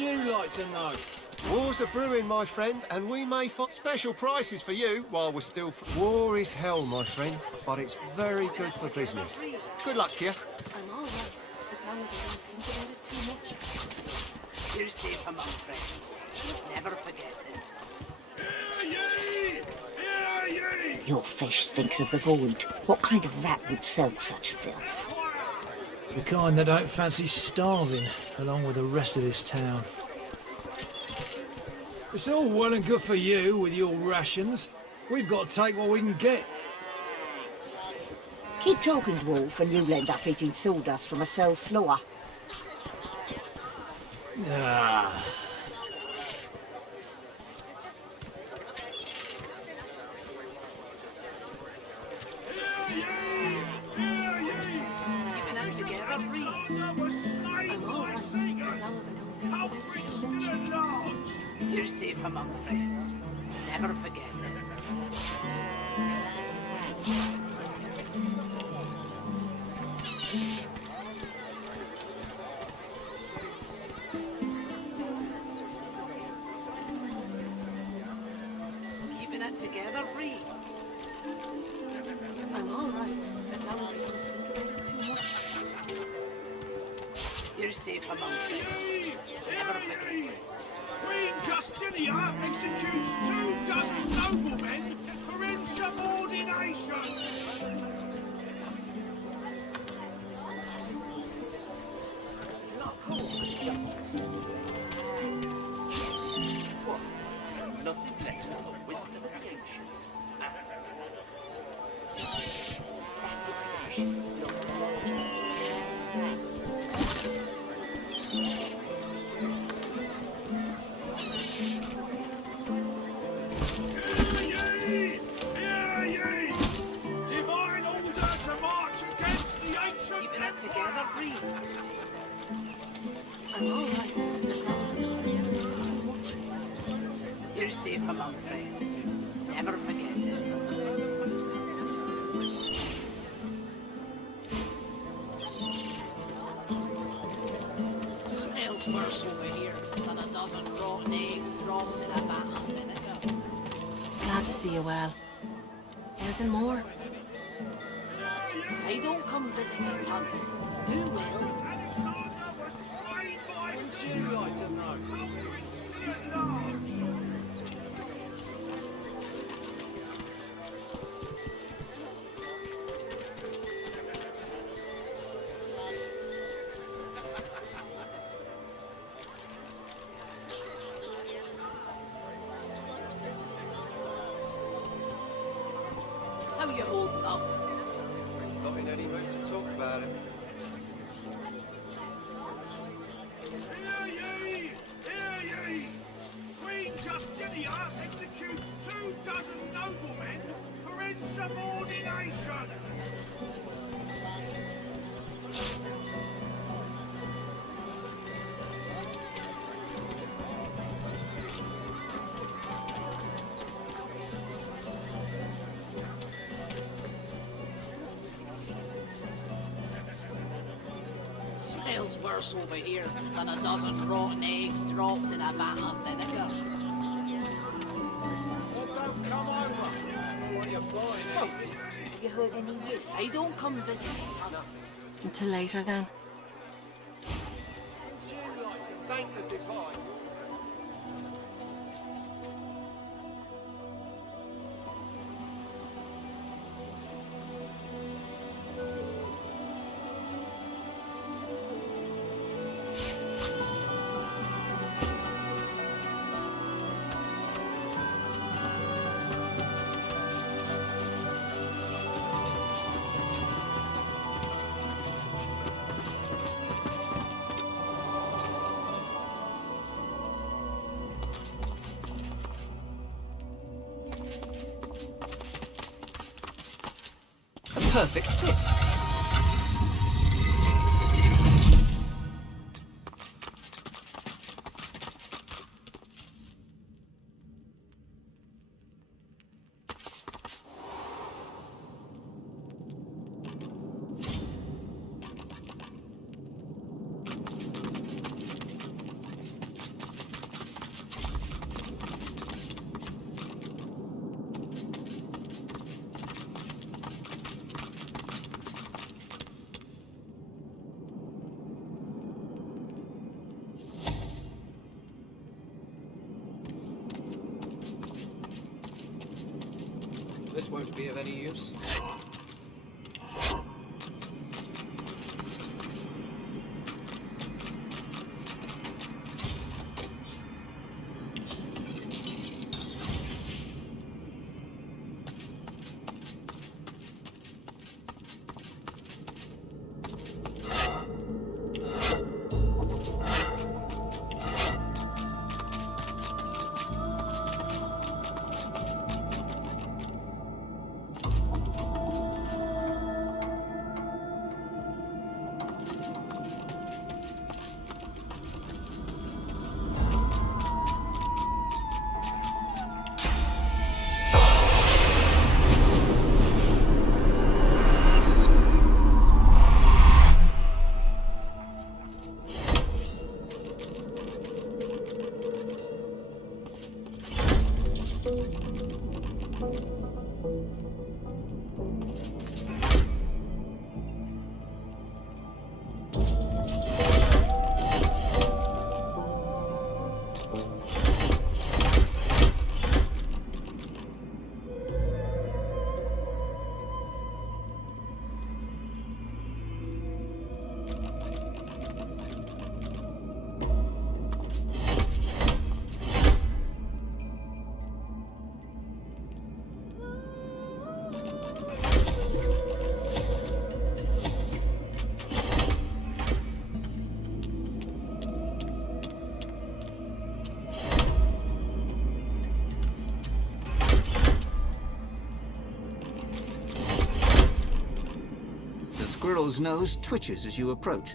you like to know? Wars are brewing, my friend, and we may find special prices for you while we're still... War is hell, my friend, but it's very good for business. Good luck to you. I'm all right, as long as I don't think about it too much. You're safe among friends. Never forget it. Hear ye! Your fish stinks of the void. What kind of rat would sell such filth? The kind that don't fancy starving, along with the rest of this town. It's all well and good for you with your rations. We've got to take what we can get. Keep talking, dwarf, and you'll end up eating sawdust from a cell floor. Ah. Keeping it together, Bree. I'm all right, as long as I don't think about it too much. You're safe among friends. Never forget it. Keeping it together, Bree. I'm all right, as long as I don't think about it too much. You're safe among friends. Never forget it. Queen Justinia executes 24 noblemen for insubordination. Nothing less than the wisdom of the ancients. Hear ye! Divine order to march against the ancient Keeping it together, Bree. I'm all right, as long as I don't think about it too much. You're safe among friends. Never forget it. Smells worse over here than a dozen rotten eggs dropped in a vat of vinegar. Glad to see you well. Anything more? If I don't come visit your tongue, who will? Alexander was slain by Would you like to know? Culprits still at large. How you holding up? Not in any mood to talk about it. Hear ye! Hear ye! Queen Justinia executes 24 noblemen for insubordination. Smells worse over here than a dozen rotten eggs dropped in a vat of vinegar. Well, don't come over. What are you buying? Have you heard any news? I don't come visit your tongue. Until later then. Would you like to thank the divine? Perfect fit. be of any use? The squirrel's nose twitches as you approach.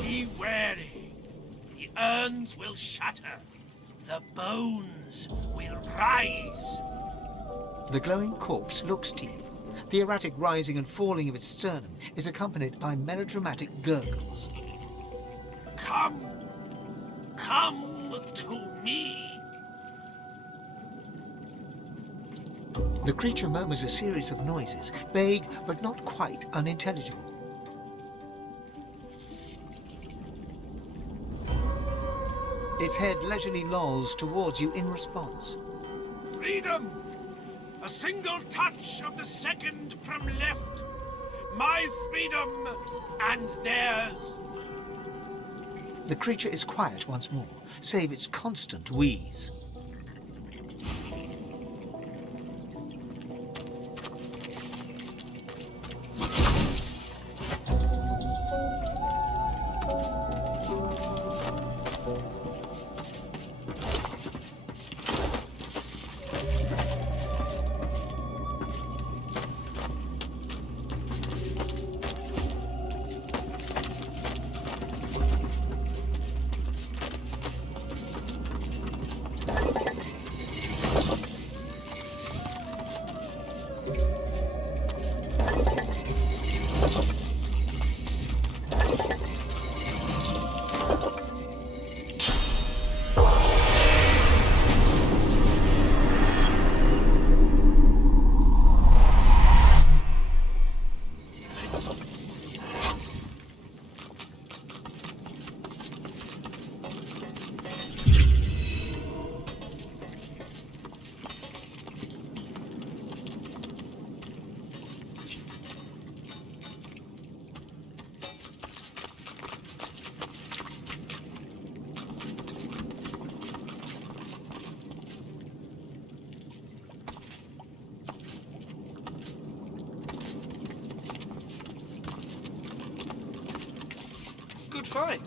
Be wary. The urns will shatter. The bones will rise. The glowing corpse looks to you. The erratic rising and falling of its sternum is accompanied by melodramatic gurgles. Come. Come to me. The creature murmurs a series of noises, vague but not quite unintelligible. Its head leisurely lolls towards you in response. Freedom! A single touch of the second from left. My freedom and theirs. The creature is quiet once more, save its constant wheeze. Good fight.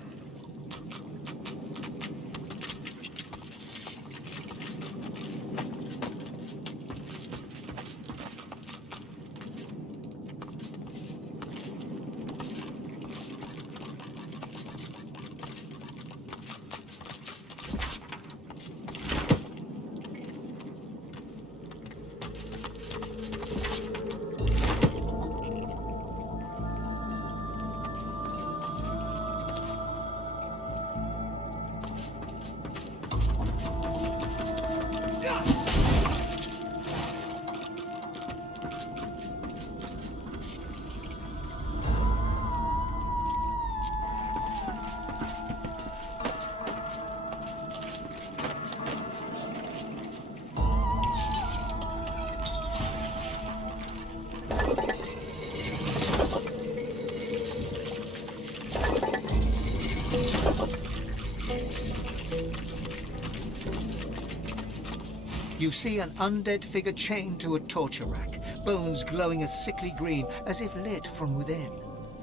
You see an undead figure chained to a torture rack, bones glowing a sickly green as if lit from within.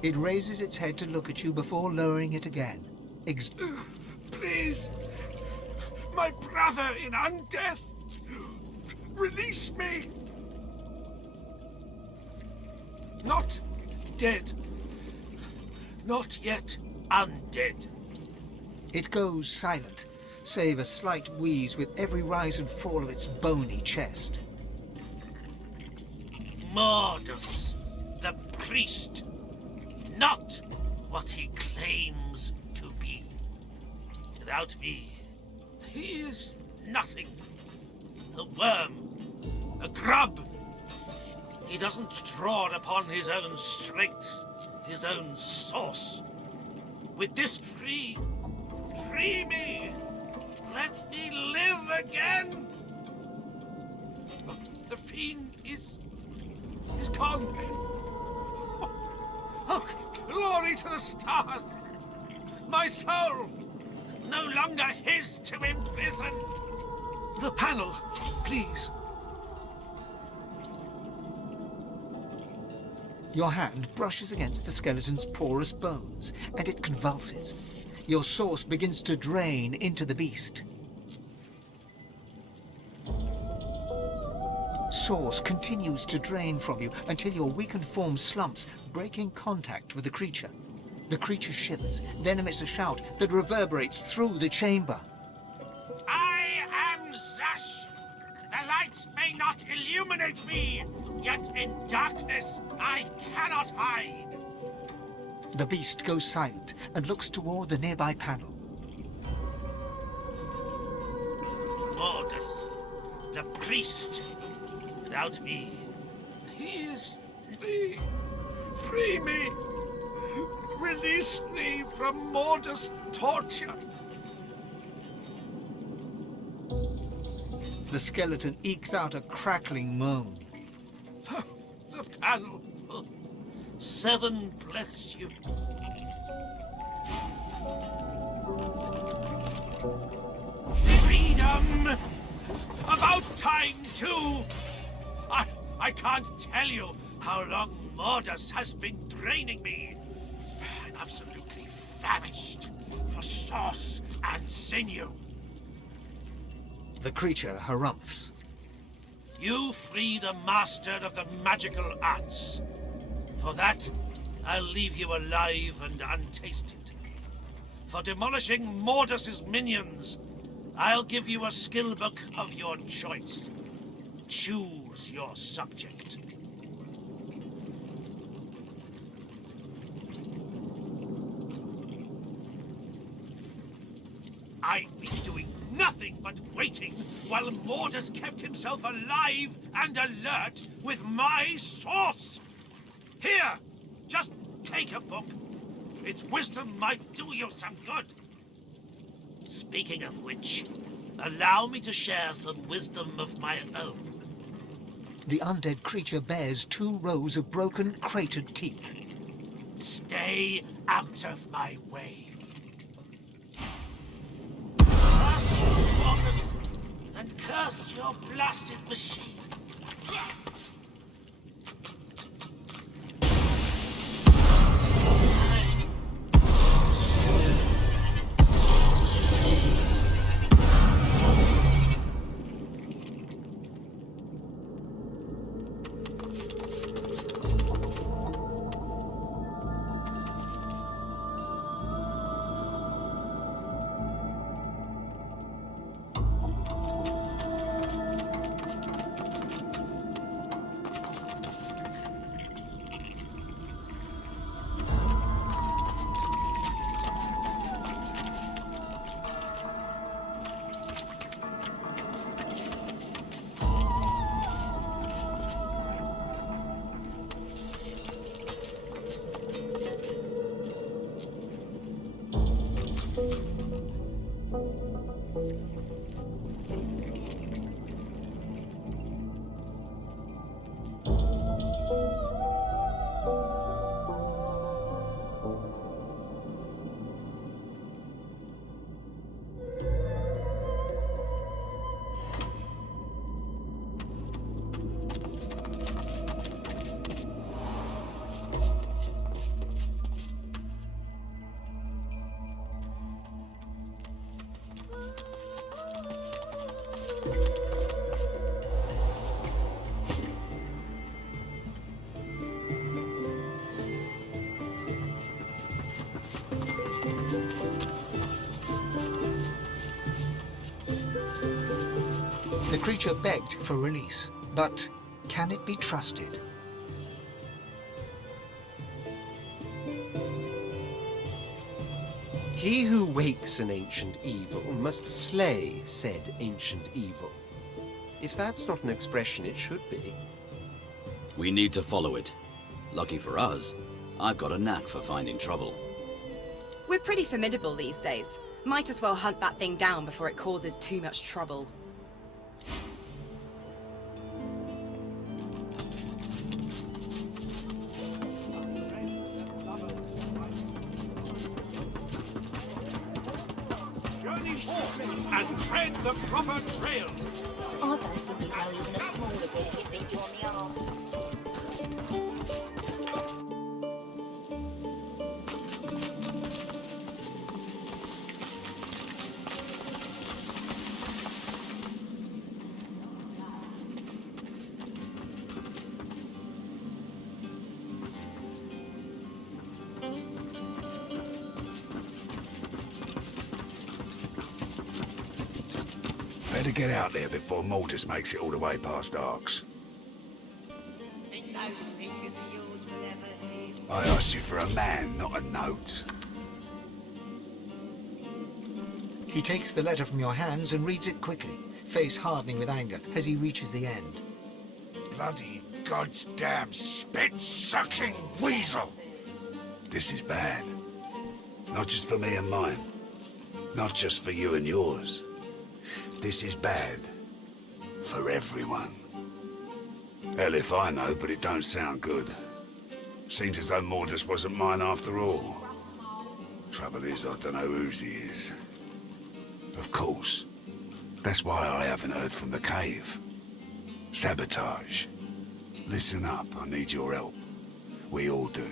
It raises its head to look at you before lowering it again. Please, my brother in undeath, release me. Not dead. Not yet undead. It goes silent, save a slight wheeze with every rise and fall of its bony chest. Mordus, the priest, not what he claims to be. Without me, he is nothing. A worm, a grub. He doesn't draw upon his own strength, his own source. With this free me! Let me live again! The fiend is gone then. Oh, glory to the stars! My soul, no longer his to imprison. The panel, please. Your hand brushes against the skeleton's porous bones, and it convulses. Your source begins to drain into the beast. Source continues to drain from you until your weakened form slumps, breaking contact with the creature. The creature shivers, then emits a shout that reverberates through the chamber. I am Zash. The lights may not illuminate me, yet in darkness I cannot hide. The beast goes silent and looks toward the nearby panel. Mordus, the priest. Without me, he is free. Free me. Release me from Mordus' torture. The skeleton ekes out a crackling moan. The panel. 7 bless you. Freedom! About time, too! I can't tell you how long Mordus has been draining me. I'm absolutely famished for sauce and sinew. The creature harumphs. You free the master of the magical arts. For that, I'll leave you alive and untasted. For demolishing Mordus's minions, I'll give you a skill book of your choice. Choose your subject. I've been doing nothing but waiting while Mordus kept himself alive and alert with my sauce. Here, just take a book. Its wisdom might do you some good. Speaking of which, allow me to share some wisdom of my own. The undead creature bears 2 rows of broken, cratered teeth. Stay out of my way. Curse you, Mordus, and curse your blasted machine. The creature begged for release, but can it be trusted? He who wakes an ancient evil must slay said ancient evil. If that's not an expression, it should be. We need to follow it. Lucky for us, I've got a knack for finding trouble. We're pretty formidable these days. Might as well hunt that thing down before it causes too much trouble. Journey forth and tread the proper trail. I don't think you'd know even a smaller bit if it beat you on the arm. Better get out there before Mordus makes it all the way past Arks. Think those fingers of yours will ever heal? I asked you for a man, not a note. He takes the letter from your hands and reads it quickly, face hardening with anger as he reaches the end. Bloody goddamn spit-sucking weasel! This is bad. Not just for me and mine. Not just for you and yours. This is bad. For everyone. Hell if I know, but it don't sound good. Seems as though Mordus wasn't mine after all. Trouble is, I don't know whose he is. Of course. That's why I haven't heard from the cave. Sabotage. Listen up, I need your help. We all do.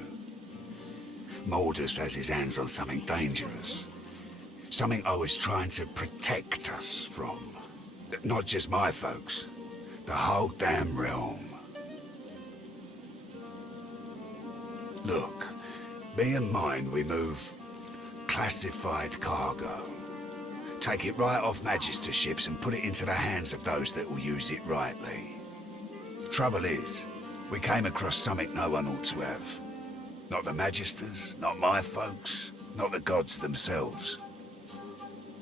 Mordus has his hands on something dangerous. Something I was trying to protect us from. Not just my folks. The whole damn realm. Look, me and mine, we move classified cargo. Take it right off Magister ships and put it into the hands of those that will use it rightly. Trouble is, we came across something no one ought to have. Not the Magisters, not my folks, not the gods themselves.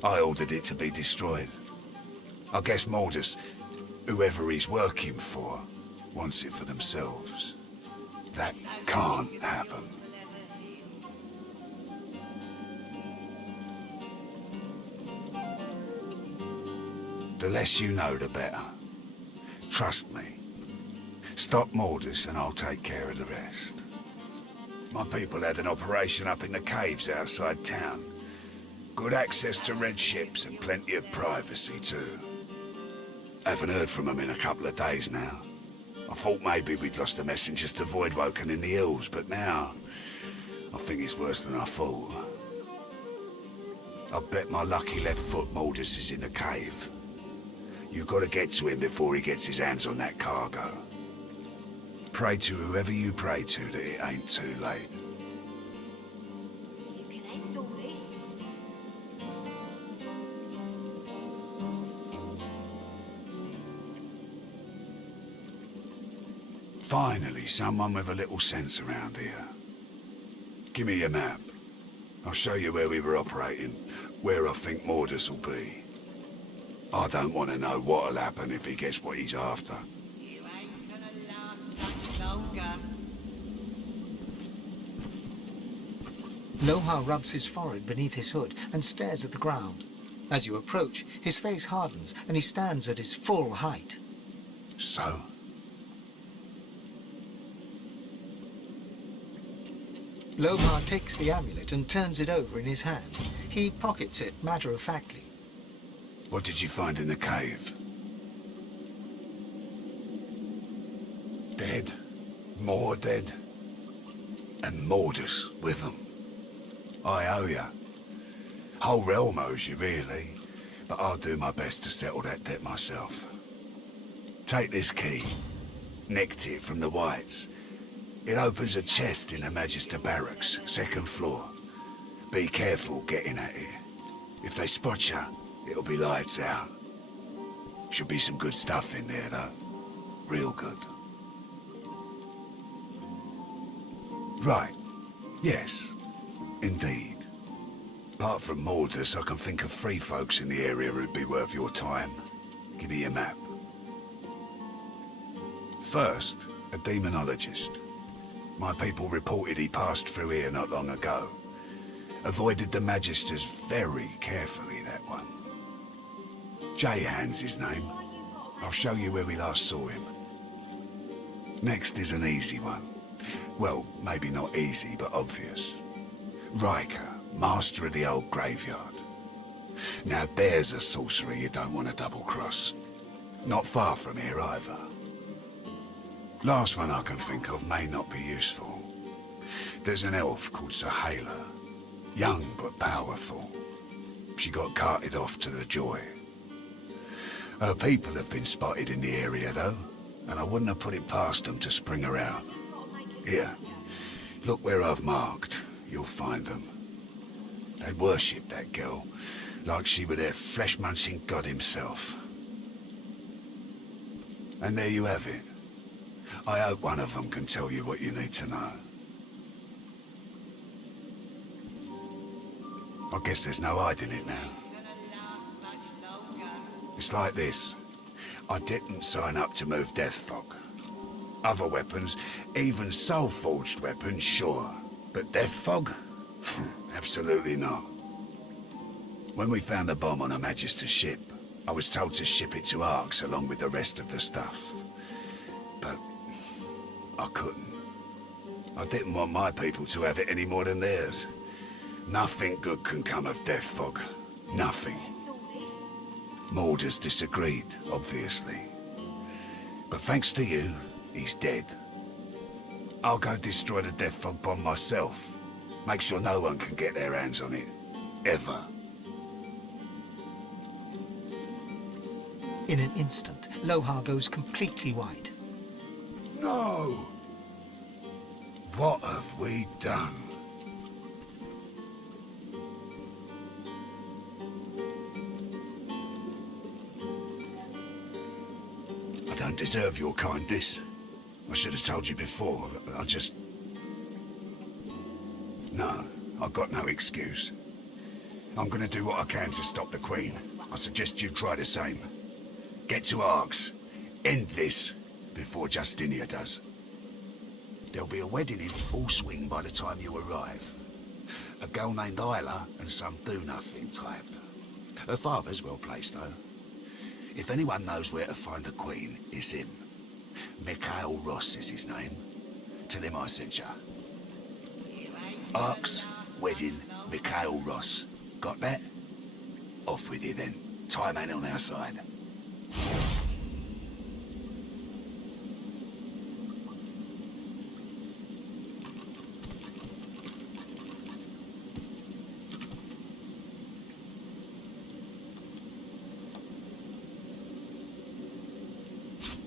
I ordered it to be destroyed. I guess Mordus, whoever he's working for, wants it for themselves. That can't happen. The less you know, the better. Trust me. Stop Mordus and I'll take care of the rest. My people had an operation up in the caves outside town. Good access to red ships and plenty of privacy too. Haven't heard from them in a couple of days now. I thought maybe we'd lost the messengers to Voidwoken in the hills, but now I think it's worse than I thought. I bet my lucky left foot Mordus is in the cave. You gotta get to him before he gets his hands on that cargo. Pray to whoever you pray to that it ain't too late. You can handle this. Finally, someone with a little sense around here. Give me your map. I'll show you where we were operating, where I think Mordus will be. I don't want to know what'll happen if he gets what he's after. You ain't gonna last much longer. Lohar rubs his forehead beneath his hood and stares at the ground. As you approach, his face hardens and he stands at his full height. So? Lohar takes the amulet and turns it over in his hand. He pockets it matter-of-factly. What did you find in the cave? Dead. More dead. And Mordus with them. I owe you. Whole realm owes you, really. But I'll do my best to settle that debt myself. Take this key. Nicked it from the Whites. It opens a chest in the Magister Barracks, 2nd floor. Be careful getting at it. If they spot you, it'll be lights out. Should be some good stuff in there, though. Real good. Right. Yes. Indeed. Apart from Mordus, I can think of 3 folks in the area who'd be worth your time. Give me your map. First, a demonologist. My people reported he passed through here not long ago. Avoided the Magisters very carefully, that one. Jayhan's his name. I'll show you where we last saw him. Next is an easy one. Well, maybe not easy, but obvious. Riker, master of the old graveyard. Now there's a sorcerer you don't want to double-cross. Not far from here either. Last one I can think of may not be useful. There's an elf called Sahela. Young but powerful. She got carted off to the Joy. Her people have been spotted in the area though, and I wouldn't have put it past them to spring her out. Here, look where I've marked. You'll find them. They worship that girl, like she were their flesh-munching god himself. And there you have it. I hope one of them can tell you what you need to know. I guess there's no hiding it now. It's like this. I didn't sign up to move death fog. Other weapons, even soul-forged weapons, sure. But death fog? Absolutely not. When we found the bomb on a Magister's ship, I was told to ship it to Arx along with the rest of the stuff. But I couldn't. I didn't want my people to have it any more than theirs. Nothing good can come of death fog. Nothing. Morders disagreed, obviously. But thanks to you, he's dead. I'll go destroy the death fog bomb myself. Make sure no one can get their hands on it. Ever. In an instant, Lohar goes completely white. No! What have we done? I don't deserve your kindness. I should have told you before. I just... No, I've got no excuse. I'm gonna do what I can to stop the Queen. I suggest you try the same. Get to Arx. End this before Justinia does. There'll be a wedding in full swing by the time you arrive. A girl named Isla and some do-nothing type. Her father's well placed, though. If anyone knows where to find the Queen, it's him. Mikhail Ross is his name. Tell him I sent ya. Arx, wedding, Mikhail Ross. Got that? Off with you then. Time ain't on our side.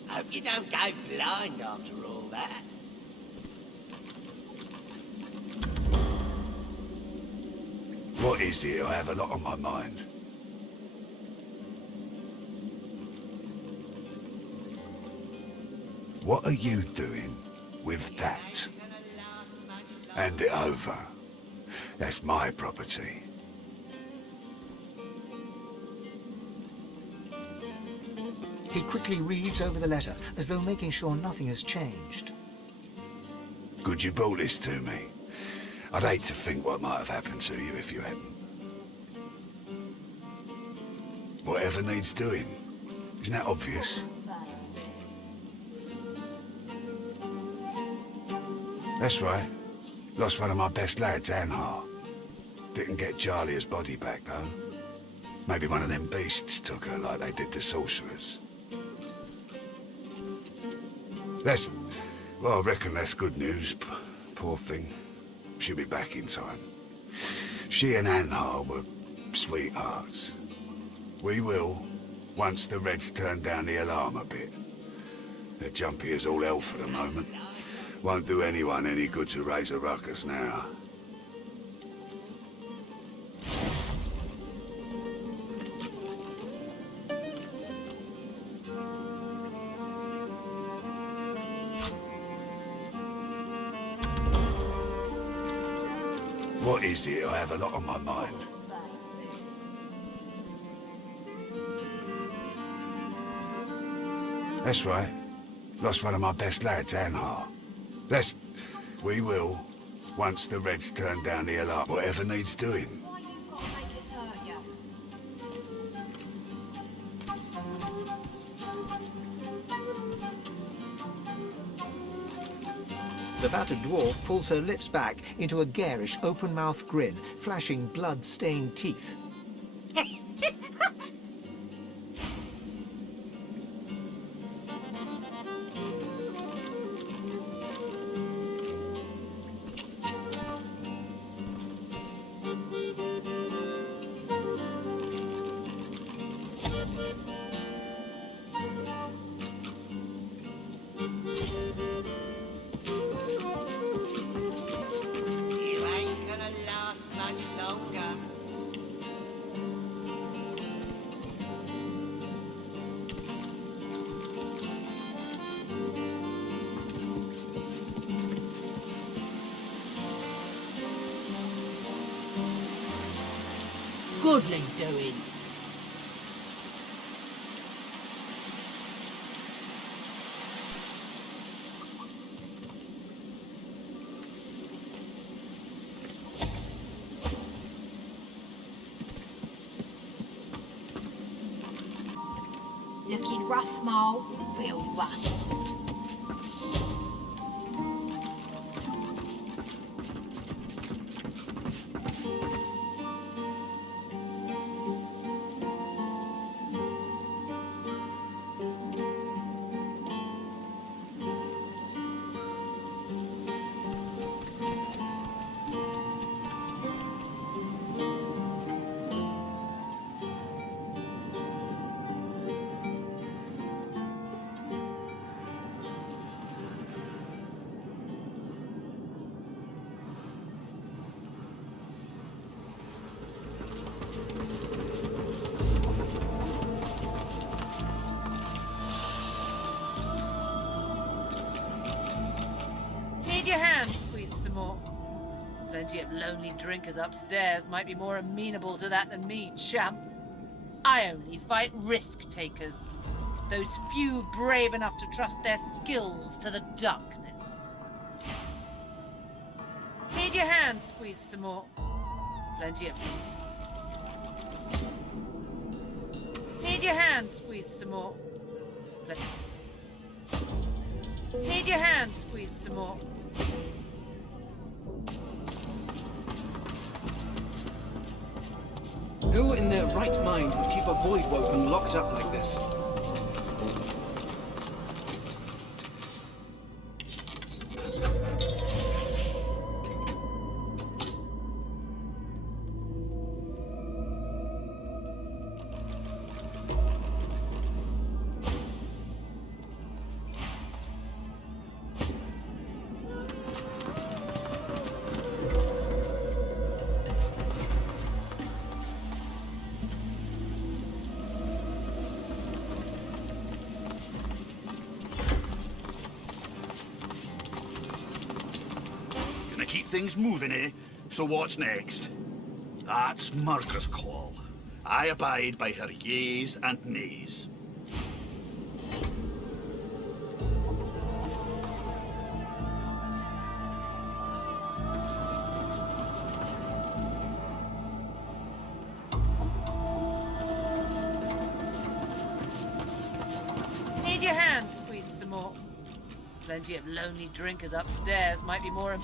Hope you don't go blind after all that. What is it? I have a lot on my mind. What are you doing with that? Hand it over. That's my property. He quickly reads over the letter, as though making sure nothing has changed. Good you brought this to me. I'd hate to think what might have happened to you if you hadn't. Whatever needs doing. Isn't that obvious? That's right. Lost one of my best lads, Anhar. Didn't get Jalia's body back, though. Maybe one of them beasts took her like they did the sorcerers. Well, I reckon that's good news. Poor thing. She'll be back in time. She and Anhar were sweethearts. We will, once the Reds turn down the alarm a bit. They're jumpy as all hell for the moment. Won't do anyone any good to raise a ruckus now. What is it? I have a lot on my mind. That's right. Lost one of my best lads, Anhar. We will, once the Reds turn down the alarm. Whatever needs doing. The battered dwarf pulls her lips back into a garish, open-mouthed grin, flashing blood-stained teeth. goodly doing? Looking rough, Mole. Real rough. Need your hand squeezed some more. Plenty of lonely drinkers upstairs might be more amenable to that than me, champ. I only fight risk-takers. Those few brave enough to trust their skills to the darkness. Need your hand squeezed some more. Plenty of... Need your hand squeezed some more. Need your hand squeezed some more. Who in their right mind would keep a void woken locked up like this? Keep things moving, eh? So what's next? That's Murder's call. I abide by her yeas and nays. Need your hand squeezed some more. Plenty of lonely drinkers upstairs might be more...